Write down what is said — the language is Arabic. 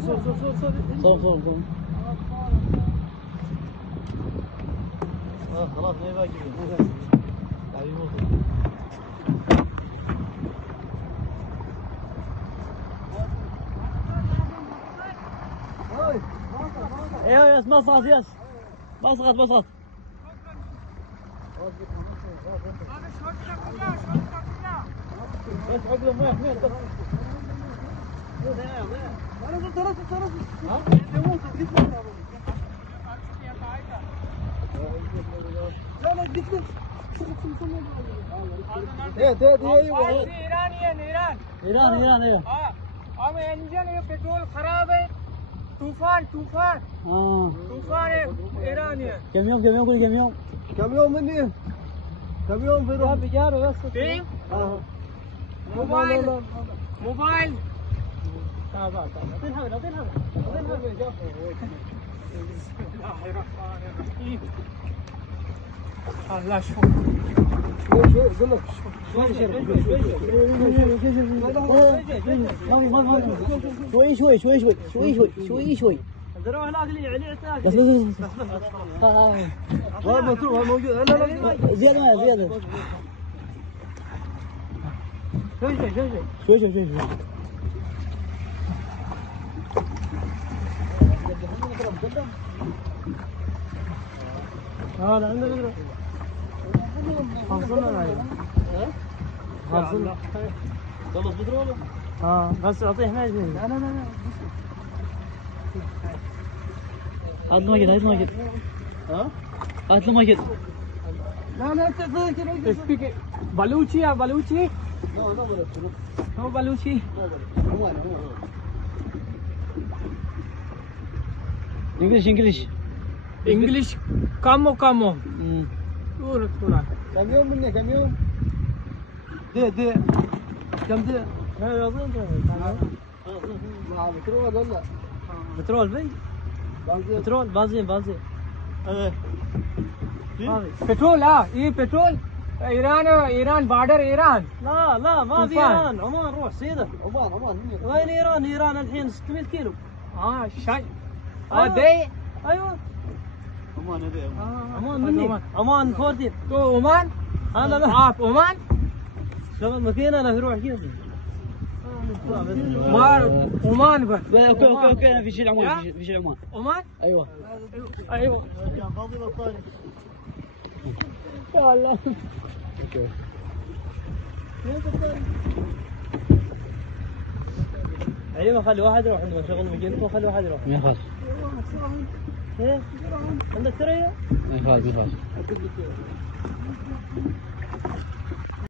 صور خلاص ما باقي ايوه يس مصعد يس مصعد هذا بس عقله ما يحمل ईरान ايوه अब इंजन ये पेट्रोल खराब है तूफान है ईरान है كم يوم مني كم يوم في روح بجاره بس موبايل تعال الله شوف شوي نروح هناك اللي عليه بس موجود لا زيادة شوي هذا عندنا خلص بترول بس اعطيه ما يجي لا هات له ماجد هات له ماجد لا speak بلوچي या बलूची नो बलूची इंग्लिश कम थोड़ा كم يوم مني كم يوم دي كم دي مع بترول ولا بترول بي بترول بنزين पेट्रोल ये पेट्रोल ايران بارडر ايران لا ما في ايران عمان روح سيده عمان وين ايران الحين 600 كيلو شاي دي ايوه عمان مني عمان 14 تو عمان انا لا आप عمان شغل مكين انا في روح كيف عمان بس اوكي في شيء عمان ايوه فاضي بطاري يا الله اوكي ايوه خلي واحد يروح عندما شغل مجنك وخلي واحد يروح ما يخالف ايه عندك ترى ما يخالف